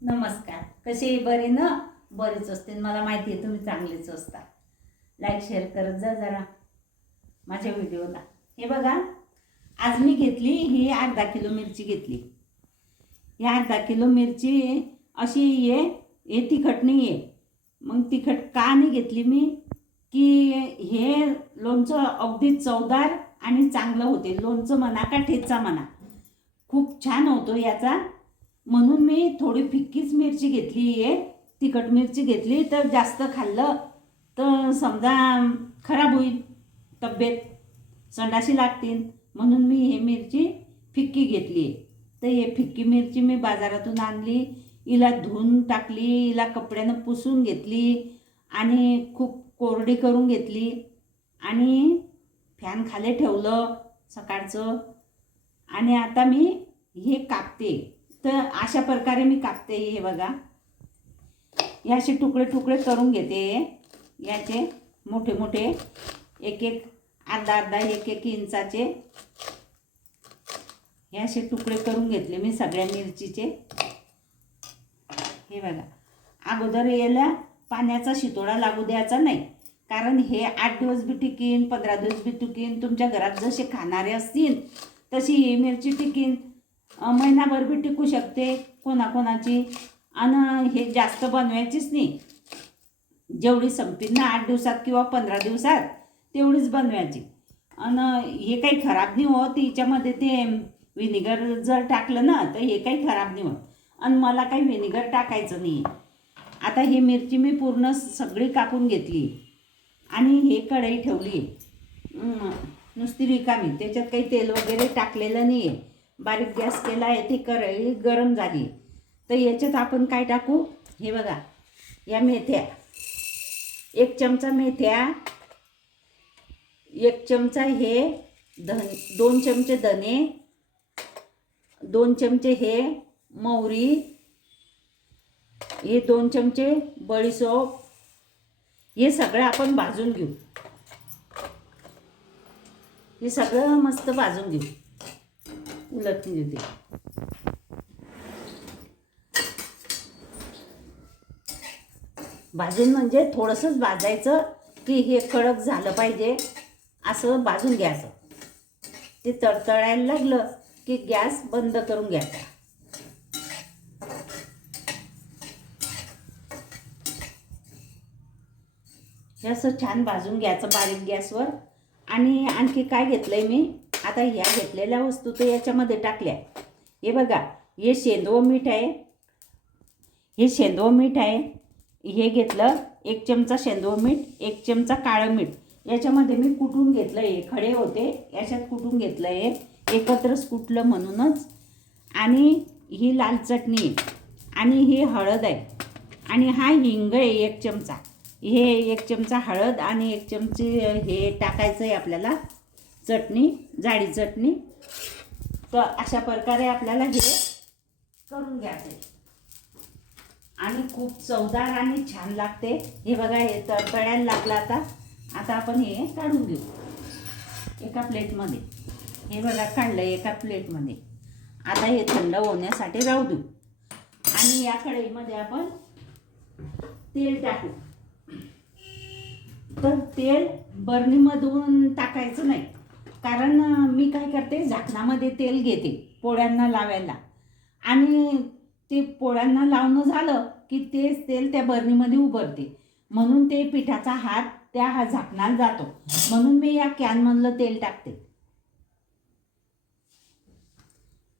नमस्कार. कसे बरे ना? बरेच असतील, मला माहिती आहे तुम्ही चांगलेच असता. लाईक शेअर करत जा जरा माझ्या व्हिडिओला. हे बघा, आज मी घेतली ही अर्धा किलो मिरची घेतली. ही अर्धा किलो मिरची अशी हे तिखट नाही आहे. मग तिखट का नाही घेतली मी की हे लोणचं अगदी चवदार आणि चांगलं होते. लोणचं म्हणा का ठेचा म्हणा, खूप छान होतो याचा. म्हणून मी थोडी फिक्कीच मिरची घेतली आहे. तिखट मिरची घेतली तर जास्त खाल्लं तर समजा खराब होईल, तब्येत संडासी लागतील. म्हणून मी हे मिरची फिक्की घेतली आहे. तर हे फिक्की मिरची मी बाजारातून आणली, हिला धुवून टाकली, हिला कपड्यानं पुसून घेतली आणि खूप कोरडी करून घेतली आणि फॅन खाली ठेवलं सकाळचं. आणि आता मी हे कापते. तर अशा प्रकारे मी कापते. हे बघा, हे असे तुकडे तुकडे करून घेते. याचे मोठे मोठे एक एक अर्धा अर्धा एक एक इंचाचे हे असे तुकडे करून घेतले मी सगळ्या मिरचीचे. हे बघा, अगोदर याला पाण्याचा शितोडा लागू द्यायचा नाही, कारण हे 8 दिवस बी टिकीन, 15 दिवस बी टिकीन. तुमच्या घरात जसे खाणारे असतील तशी ही मिरची टिकीन, महिनाभर बी टिकू शकते कोणाकोणाची. आणि हे जास्त बनवायचीच नाही. जेवढी संपतील ना 8 दिवसात किंवा 15 दिवसात तेवढीच बनवायची. आणि हे काही खराब नाही होत. हिच्यामध्ये ते व्हिनेगर जर टाकलं ना तर हे काही खराब नाही होत. आणि मला काही व्हिनेगर टाकायचं नाही. आता ही मिरची मी पूर्ण सगळी कापून घेतली आणि हे कढई ठेवली नुसती रिकामी, त्याच्यात काही तेल वगैरे टाकलेलं नाही आहे. बारीक गॅस केला आहे, ती कढई गरम झाली. तर याच्यात आपण काय टाकू, हे बघा, या मेथ्या, 1 चमचा मेथ्या, 1 चमचा हे 2 चमचे धने, 2 चमचे हे मोहरी, हे 2 चमचे बडीशोप. हे सगळं आपण भाजून घेऊ. हे सगळं मस्त भाजून घेऊ. उलटून घेते. भाजून म्हणजे थोडंसंच भाजायचं की हे कडक झालं पाहिजे, असं भाजून घ्यायचं. ते तळतळायला लागलं की गॅस बंद करून घ्यायचा. हे असं छान भाजून घ्यायचं बारीक गॅसवर. आणि आणखी काय घेतलंय मी, आता ह्या घेतलेल्या वस्तू तर याच्यामध्ये टाकल्या. हे बघा, हे शेंदवं मीठ आहे, हे शेंदवं मीठ आहे. हे घेतलं 1 चमचा शेंदवं मीठ, 1 चमचा काळं मीठ. याच्यामध्ये मी कुटून घेतलं. हे खडे होते, याच्यात कुटून घेतलं. हे एकत्रच कुटलं म्हणूनच. आणि ही लाल चटणी आहे, आणि ही हळद आहे, आणि हा हिंग आहे 1 चमचा. हे 1 चमचा हळद आणि 1 चमचे हे टाकायचं आहे आपल्याला, चटणी, जाडी चटणी. तर अशा प्रकारे आपल्याला हे करून घ्यायचं आणि खूप चवदार आणि छान लागते. हे बघा, हे तळतळायला लागलं. आता आपण हे काढून घेऊ एका प्लेटमध्ये. हे बघा, काढलं एका प्लेटमध्ये. आता हे थंड होण्यासाठी राहू देऊ. आणि या कढईमध्ये आपण तेल टाकू. तर तेल बरणीमधून टाकायचं नाही, कारण मी काय करते, झाकणामध्ये तेल घेते पोळ्यांना लावायला. आणि ते पोळ्यांना लावणं झालं की तेच तेल त्या बरणीमध्ये उभरते. म्हणून ते पिठाचा हात त्या झाकणाला जातो. म्हणून मी या कॅनमधलं तेल टाकते.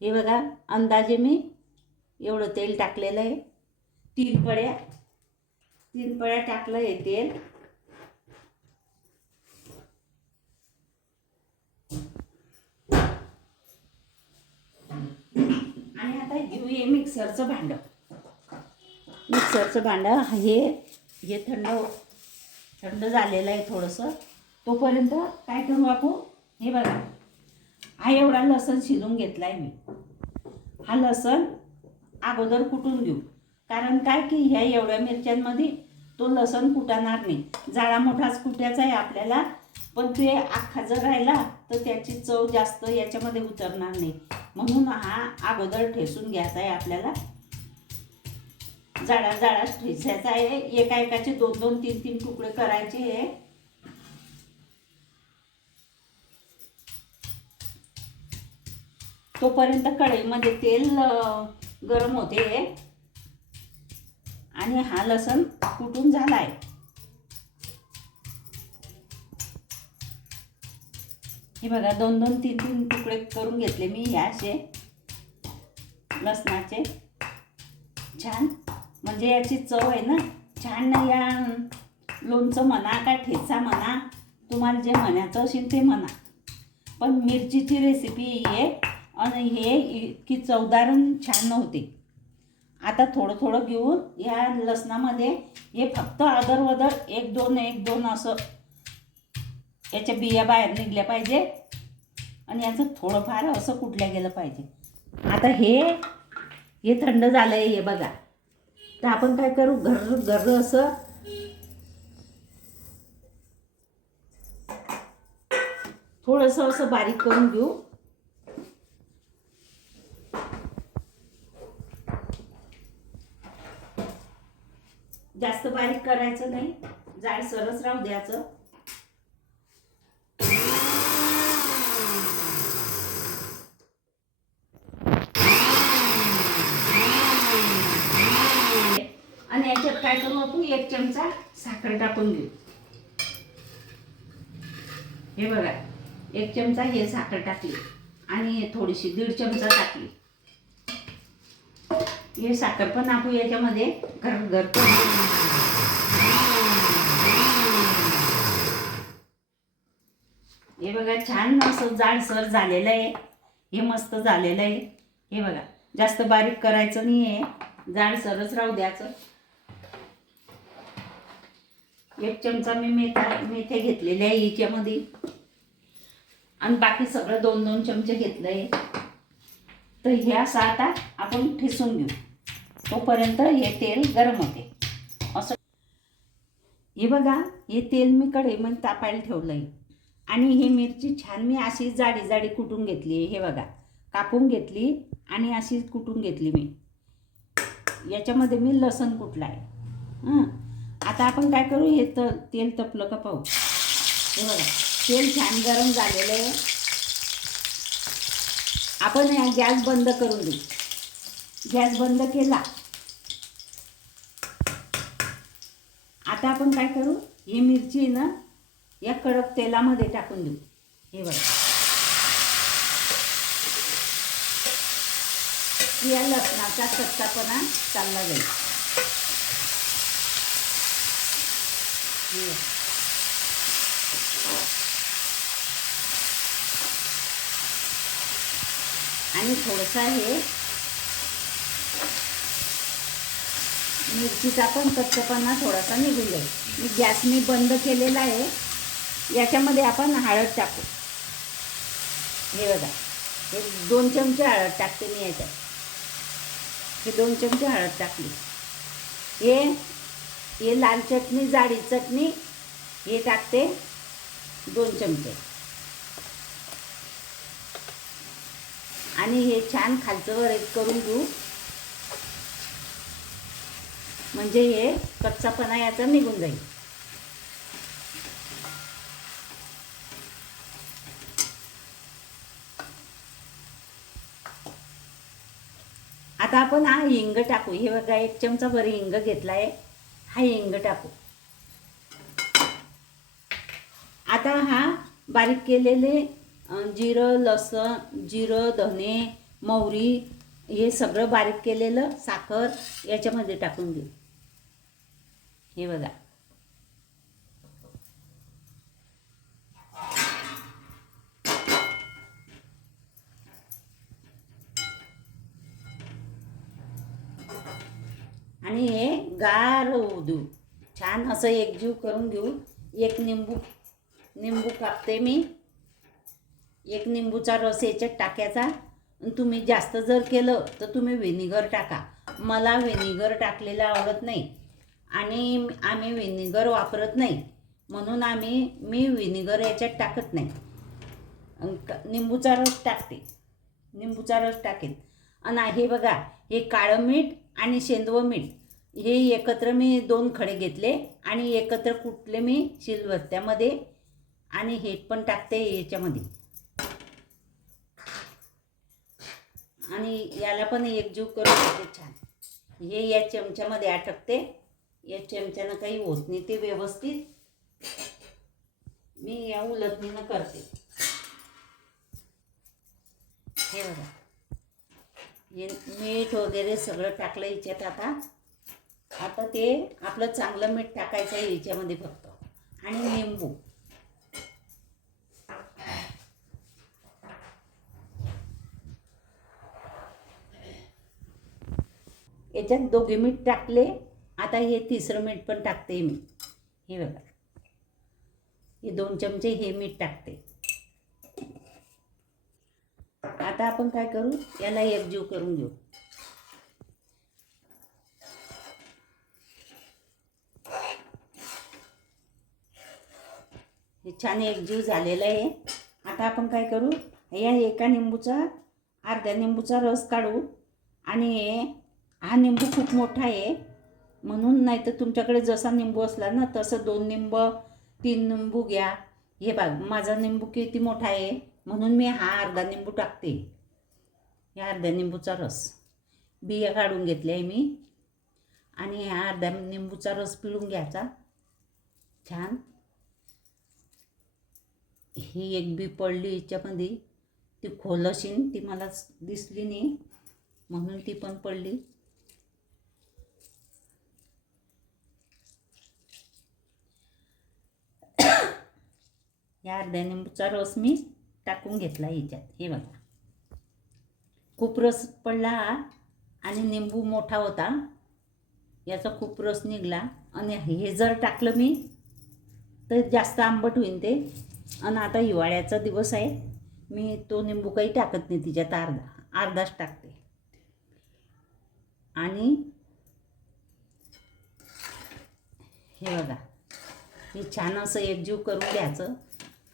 हे बघा, अंदाजे मी एवढं तेल टाकलेलं आहे. 3 पळ्या टाकलं हे तेल. आणि आता घेऊ हे मिक्सरचं भांडं. मिक्सरचं भांडं हे थंड झालेलं आहे थोडंसं. तोपर्यंत काय करू आपण, हे बघा, हा एवढा लसूण शिजून घेतला आहे मी. हा लसूण अगोदर कुटून घेऊ, कारण काय की ह्या एवढ्या मिरच्यांमध्ये तो लसूण कुटणार नाही. जाडा मोठाच कुटायचा आहे आपल्याला, पण ते अख्खा जर राहिला तर त्याची चव जास्त याच्यामध्ये उतरणार नाही. म्हणून हा अगोदर ठेसून घ्यायचा आहे आपल्याला. जाडा जाडा ठेचायचा आहे. एका एकाचे 2-2, 3-3 तुकडे करायचे आहे. तोपर्यंत कढईमध्ये तेल गरम होते आणि हा लसूण कुटून झाला आहे. हे बघा 2-2, 3-3 तुकडे करून घेतले मी हे असे लसणाचे. छान म्हणजे याची चव आहे ना छान. या लोणचं म्हणा का ठेचा म्हणा, तुम्हाला जे म्हणायचं असेल ते म्हणा, पण मिरचीची रेसिपी ही आहे आणि हे इतकी चवदार छान होते. आता थोडं थोडं घेऊन या लसणामध्ये हे फक्त अदरवदर 1-2 असं याच्या बिया बाहेर निघल्या पाहिजे आणि याचं थोडंफार असं कुटल्या गेलं पाहिजे. आता हे थंड झालं आहे हे बघा. तर आपण काय करू, घर असं थोडंसं असं बारीक करून घेऊ. जास्त बारीक करायचं नाही, जाडसरच राहू द्यायचं. आणि याच्यात काय करू आपण 1 चमचा साखर टाकून घेऊ. हे बघा 1 चमचा हे साखर टाकली आणि थोडीशी 1.5 चमचा टाकली. हे साखर पण आपण याच्यामध्ये घर हे बघा छान असं जाडसर झालेलं आहे. हे मस्त झालेलं आहे. हे बघा जास्त बारीक करायचं नाही आहे, जाडसरच राहू द्यायचं. 1 चमचा मी मेथे घेतलेले आहे याच्यामध्ये आणि बाकी सगळं 2-2 चमचे घेतलं आहे. तर हे असं आता आपण ठेसून घेऊ. तोपर्यंत हे तेल गरम होते. असं हे बघा हे तेल मी कढईमध्ये तापायला ठेवलं आहे आणि ही मिरची छान मी अशी जाडी जाडी कुटून घेतली आहे. हे बघा कापून घेतली आणि अशी कुटून घेतली मी. याच्यामध्ये मी लसूण कुटला आहे. आता आपण काय करू, हे तेल तपलं का पाहू. हे बघा तेल छान गरम झालेलं आहे. आपण गॅस बंद करून देऊ. गॅस बंद केला. आता आपण काय करू, ही मिरची ना या कडक तेलामध्ये टाकून देऊ. हे बघा या लसणाचा कच्चापणा चालला जाईल. आणि थोडासा हे मिरचीचा पण कच्चापणा थोडासा निघून जाईल. गॅस मी बंद केलेला आहे. याच्यामध्ये आपण हळद टाकू. हे बघा हे 2 चमचे हळद टाकते मी याच्यात. हे 2 चमचे हळद टाकली. हे लाल चटणी जाडी चटणी हे टाकते 2 चमचे आणि हे छान खालचं वर एक करून घेऊ. म्हणजे हे कच्चापणा याचा निघून जाईल. आता आपण हा हिंग टाकू. हे बघा 1 चमचा भर हिंग घेतला आहे. हा हिंग टाकू. आता हा बारीक केलेले जिरं लसण जिरं धने मोहरी हे सगळं बारीक केलेलं साखर याच्यामध्ये टाकून देऊ. हे बघा आणि हे गार होऊ देऊ. छान असं एकजीव करून घेऊ. 1 निंबू कापते मी. 1 निंबूचा रस याच्यात टाकायचा. तुम्ही जास्त जर केलं तर तुम्ही व्हिनेगर टाका. मला व्हिनेगर टाकलेलं आवडत नाही आणि आम्ही व्हिनेगर वापरत नाही, म्हणून मी व्हिनेगर याच्यात टाकत नाही. निंबूचा रस टाकते. निंबूचा रस टाकेन. आणि हे बघा हे काळं मीठ आणि शेंदवं मीठ हे एकत्र मी 2 खडे घेतले आणि एकत्र कुटले मी शिलबत्त्यामध्ये आणि हे पण टाकते याच्यामध्ये आणि याला पण एकजीव करून घेते छान. हे या चमच्यामध्ये अटकते. या चमच्यानं काही होत नाही ते व्यवस्थित. मी या उलटणीनं करते. हे बघा, हे मीठ वगैरे सगळं टाकलं याच्यात. आता ते आपलं चांगलं मीठ टाकायचं आहे याच्यामध्ये फक्त, आणि लिंबू. याच्यात 2 मीठ टाकले. आता हे 3रं मीठ पण टाकते मी. हे बघा, हे 2 चमचे हे मीठ टाकते. आता आपण काय करू, याला एकजीव करून घेऊ. हे छान एकजीव झालेलं आहे. आता आपण काय करू, या एका निंबूचा अर्ध्या निंबूचा रस काढू. आणि हा निंबू खूप मोठा आहे म्हणून, नाही तर तुमच्याकडे जसा निंबू असला ना तसं 2 निंब 3 निंबू घ्या. हे बघ, माझा निंबू किती मोठा आहे म्हणून मी हा अर्धा निंबू टाकते. या अर्ध्या निंबूचा रस बिया काढून घेतले आहे मी. आणि ह्या अर्ध्या निंबूचा रस पिळून घ्यायचा छान. ही एक बी पडली याच्यामध्ये, ती खोलशीन, ती मला दिसली नाही म्हणून ती पण पडली. या अर्ध्या निंबूचा रस मी टाकून घेतला याच्यात. हे बघा, खूप रस पडला आणि निंबू मोठा होता, याचा खूप रस निघाला. आणि हे जर टाकलं मी तर जास्त आंबट होईन ते. आणि आता हिवाळ्याचा दिवस आहे, मी तो निंबू काही टाकत नाही तिच्यात, अर्धाच टाकते. आणि हे बघा, हे छान असं एकजीव करून घ्यायचं.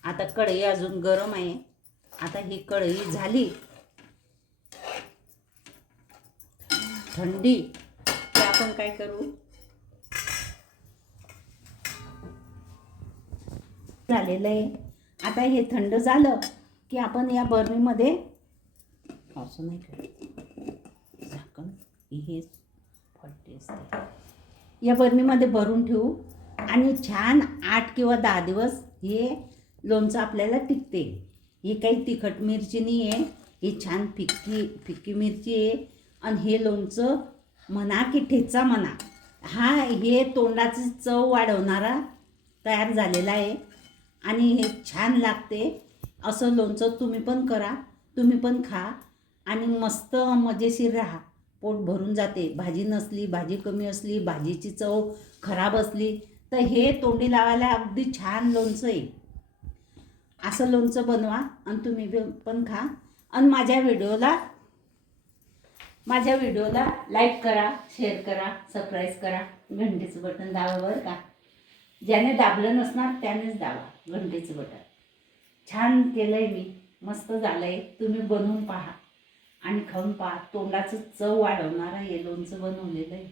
आता कढई अजून गरम आहे. आता ही कढई झाली थंडी की आपण काय करू, झालेलं आहे. आता हे थंड झालं की आपण या बरणीमध्ये, असं नाही करत झाकण, हे फट्टे असते, या बरणीमध्ये भरून ठेवू. आणि छान 8 किंवा 10 दिवस हे लोणचं आपल्याला टिकते. हे काही तिखट मिरची नाही आहे, ही छान फिक्की मिरची आहे. आणि हे लोणचं म्हणा की ठेचा म्हणा, हे तोंडाची चव वाढवणारा तयार झालेला आहे. आणि हे छान लागते. असं लोणचं तुम्ही पण करा, तुम्ही पण खा आणि मस्त मजेशीर राहा. पोट भरून जाते. भाजी नसली, भाजी कमी असली, भाजीची चव खराब असली तर हे तोंडी लावायला अगदी छान लोणचं आहे. असं लोणचं बनवा आणि तुम्ही पण खा. आणि माझ्या व्हिडिओला लाईक करा, शेअर करा, सबस्क्राईब करा, घंटेचं बटन दाबा बरं का. ज्याने दाबलं नसणार त्यानेच दाबा घंटेचं बटन. छान केलं आहे मी, मस्त झालं आहे. तुम्ही बनवून पहा आणि खाऊन पहा. तोंडाचं चव वाढवणारं हे लोणचं बनवलेलं आहे.